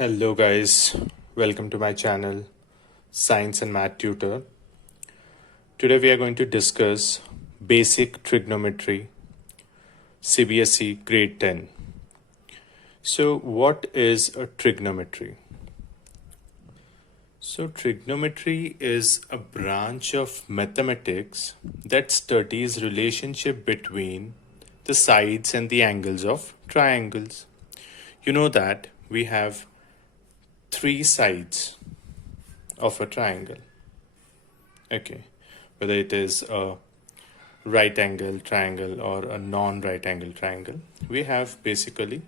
Hello guys, welcome to my channel Science and Math Tutor. Today we are going to discuss Basic Trigonometry CBSE grade 10. So what is a trigonometry? So trigonometry is a branch of mathematics that studies relationship between the sides and the angles of triangles. You know that we have three sides of a triangle. Okay, whether it is a right angle triangle or a non-right angle triangle, we have basically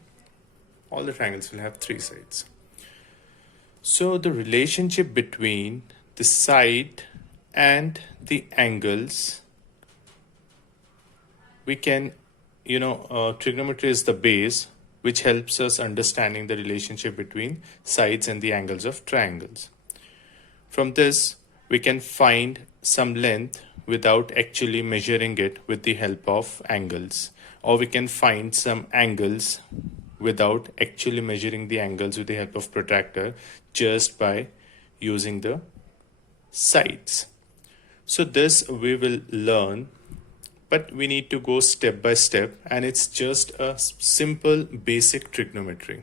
all the triangles will have three sides. So the relationship between the side and the angles, we can, trigonometry is the base which helps us understanding the relationship between sides and the angles of triangles. From this, we can find some length without actually measuring it with the help of angles, or we can find some angles without actually measuring the angles with the help of protractor just by using the sides. So this we will learn, but we need to go step by step, and it's just a simple basic trigonometry.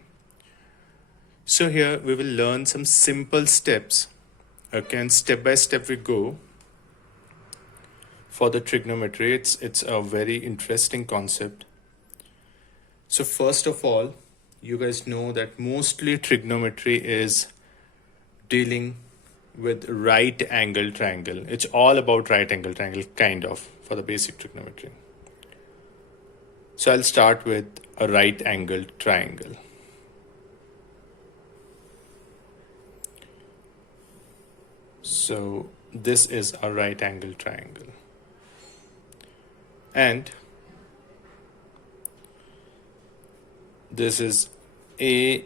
So here we will learn some simple steps. Okay, and step by step we go for the trigonometry. It's a very interesting concept. So first of all, you guys know that mostly trigonometry is dealing with right angle triangle. It's all about right angle triangle kind of for the basic trigonometry. So I'll start with a right angled triangle. So this is a right angle triangle. And this is A,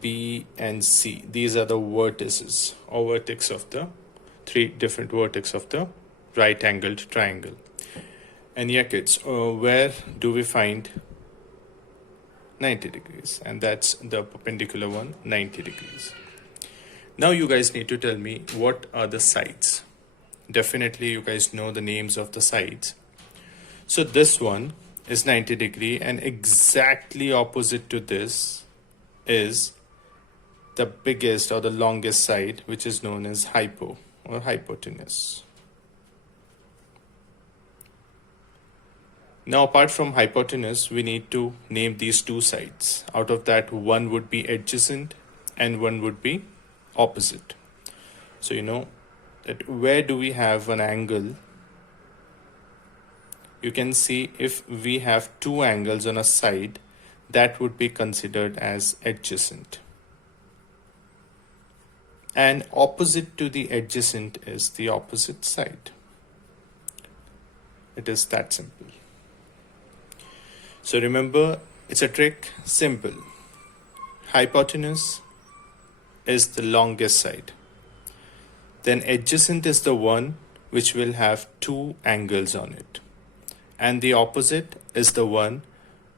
B, and C. These are the vertices or vertex of the three different vertex of the right angled triangle. And yeah kids, where do we find 90 degrees? And that's the perpendicular one, 90 degrees. Now you guys need to tell me what are the sides. Definitely you guys know the names of the sides. So this one is 90 degree, and exactly opposite to this is the biggest or the longest side, which is known as hypo or hypotenuse. Now apart from hypotenuse, we need to name these two sides. Out of that, one would be adjacent and one would be opposite. So you know that where do we have an angle? You can see if we have two angles on a side, that would be considered as adjacent. And opposite to the adjacent is the opposite side. It is that simple. So remember, it's a trick, simple. Hypotenuse is the longest side. Then adjacent is the one which will have two angles on it. And the opposite is the one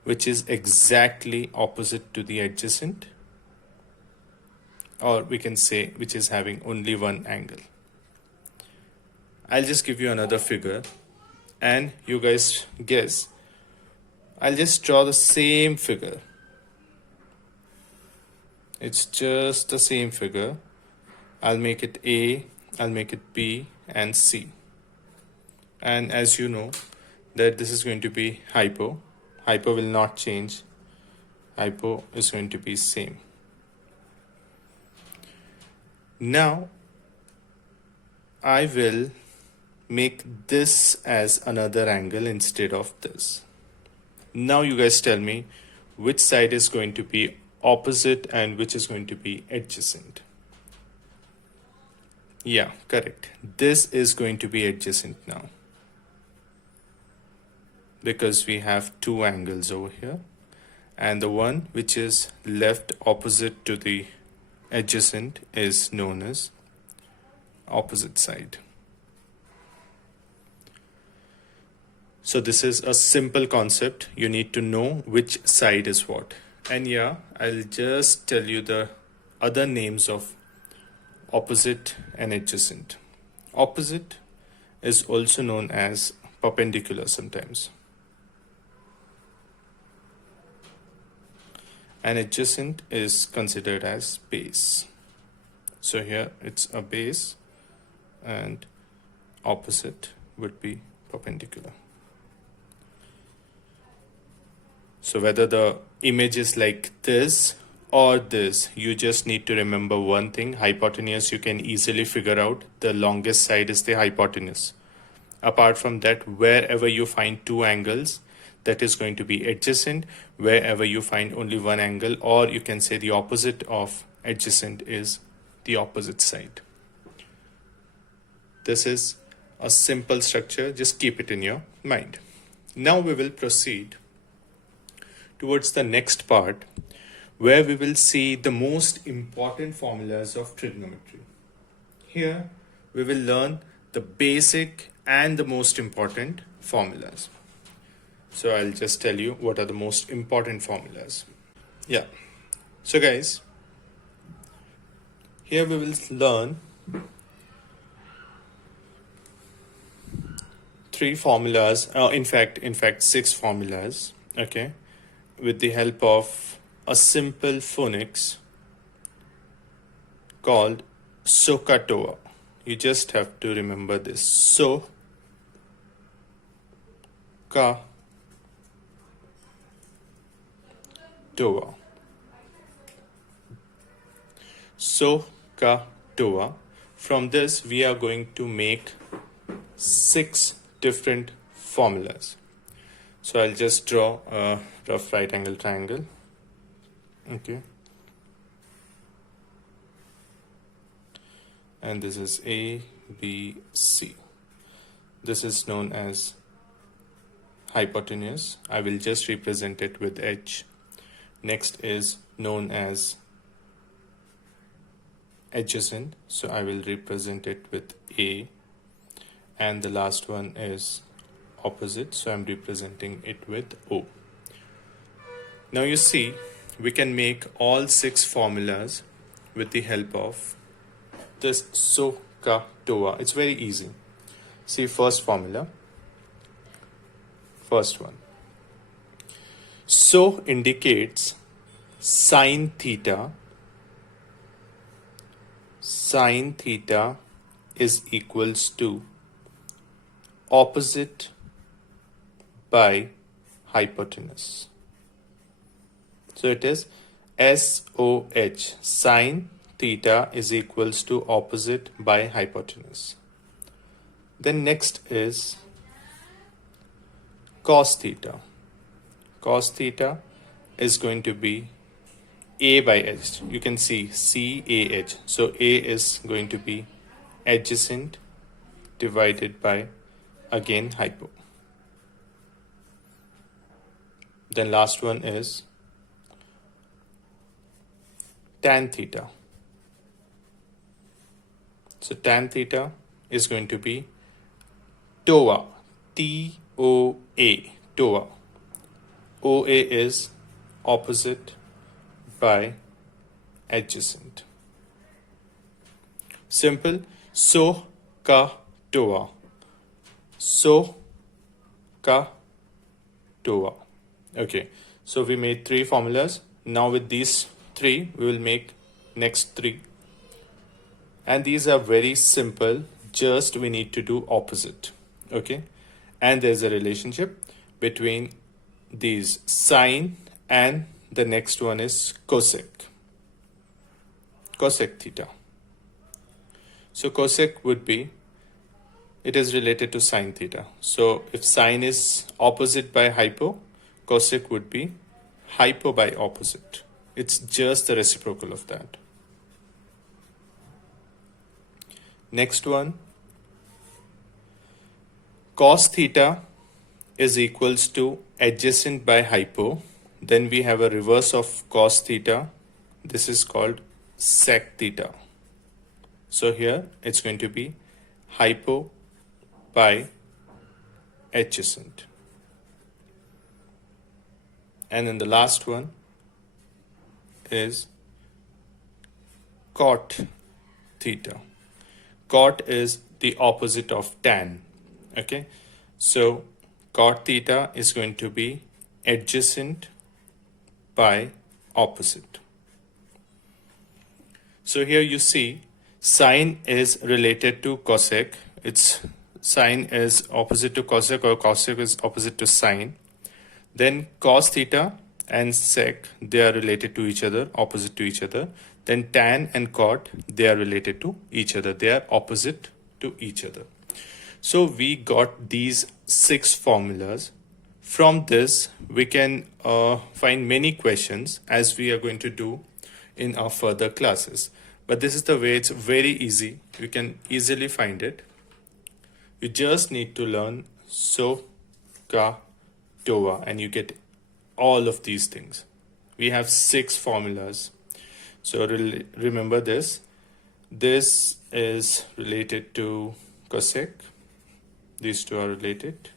which is exactly opposite to the adjacent, or we can say which is having only one angle. I'll just give you another figure and you guys guess. I'll just draw the same figure. It's just the same figure. I'll make it A, I'll make it B and C. And as you know that this is going to be hypo. Hypo will not change. Hypo is going to be same. Now I will make this as another angle instead of this. Now you guys tell me which side is going to be opposite and which is going to be adjacent. Yeah, correct. This is going to be adjacent now, because we have two angles over here, and the one which is left opposite to the adjacent is known as opposite side. So this is a simple concept. You need to know which side is what. And yeah, I'll just tell you the other names of opposite and adjacent. Opposite is also known as perpendicular sometimes, and adjacent is considered as base. So here it's a base and opposite would be perpendicular. So whether the image is like this or this, you just need to remember one thing. Hypotenuse you can easily figure out. The longest side is the hypotenuse. Apart from that, wherever you find two angles, that is going to be adjacent. Wherever you find only one angle, or you can say the opposite of adjacent, is the opposite side. This is a simple structure. Just keep it in your mind. Now we will proceed towards the next part, where we will see the most important formulas of trigonometry. Here we will learn the basic and the most important formulas. So I'll just tell you what are the most important formulas. Yeah. So guys, here we will learn three formulas, in fact 6 formulas, okay, with the help of a simple phonics called SOHCAHTOA. You just have to remember this. SOHCAHTOA. SOHCAHTOA. From this we are going to make 6 different formulas. So I'll just draw a rough right angle triangle. Okay. And this is A, B, C. This is known as hypotenuse. I will just represent it with H. Next is known as adjacent. So I will represent it with A. And the last one is opposite. So I'm representing it with O. Now you see, we can make all 6 formulas with the help of this SOHCAHTOA. It's very easy. See, first formula. First one. So indicates sine theta. Sine theta is equals to opposite by hypotenuse. So it is SOH, sine theta is equals to opposite by hypotenuse. Then next is cos theta. Cos theta is going to be A by H. You can see CAH. So A is going to be adjacent divided by, again, hypo. Then last one is tan theta. So tan theta is going to be TOA. T-O-A. TOA. OA is opposite by adjacent. Simple. SOHCAHTOA. SOHCAHTOA. Okay. So we made 3 formulas. Now with these 3, we will make next 3. And these are very simple. Just we need to do opposite. Okay. And there's a relationship between these sine and the next one is cosec. Cosec theta. So cosec would be, it is related to sine theta. So if sine is opposite by hypo, cosec would be hypo by opposite. It's just the reciprocal of that. Next one, cos theta is equals to adjacent by hypo. Then we have a reverse of cos theta. This is called sec theta. So here it's going to be hypo by adjacent. And then the last one is cot theta. Cot is the opposite of tan. Okay, so cot theta is going to be adjacent by opposite. So here you see sine is related to cosec. Its sine is opposite to cosec, or cosec is opposite to sine. Then cos theta and sec, they are related to each other, opposite to each other. Then tan and cot, they are related to each other. They are opposite to each other. So we got these 6 formulas. From this, we can find many questions, as we are going to do in our further classes. But this is the way. It's very easy. You can easily find it. You just need to learn so, ka, toa, and you get all of these things. We have 6 formulas. So remember this. This is related to cosec. These two are related.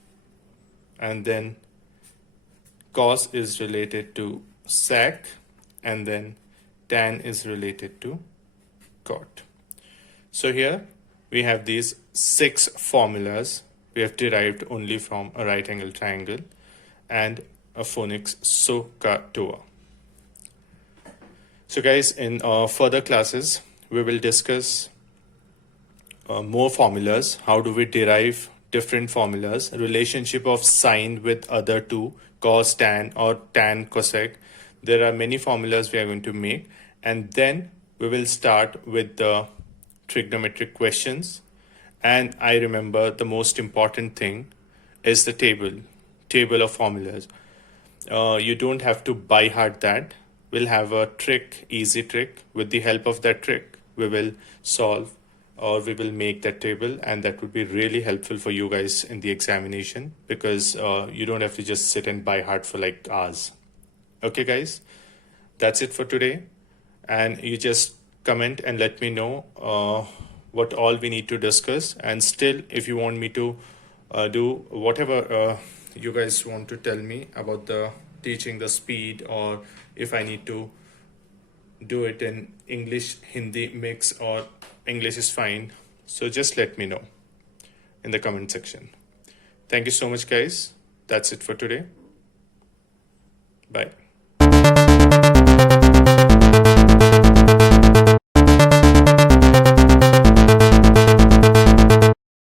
And then cos is related to sec. And then tan is related to cot. So here we have these 6 formulas we have derived only from a right angle triangle and a phonics so, ka, toa. So guys, in further classes, we will discuss more formulas. How do we derive different formulas? Relationship of sine with other two, cos, tan, or tan, cosec. There are many formulas we are going to make. And then we will start with the trigonometric questions. And I remember the most important thing is the table of formulas. You don't have to by heart that. We'll have a trick, easy trick. With the help of that trick, we will solve or we will make that table, and that would be really helpful for you guys in the examination, because you don't have to just sit and by heart for like hours. Okay guys, that's it for today, and you just comment and let me know what all we need to discuss. And still, if you want me to do whatever you guys want to tell me about the teaching, the speed, or if I need to do it in English Hindi mix, or English is fine, so just let me know in the comment section. Thank you so much guys. That's it for today. Bye.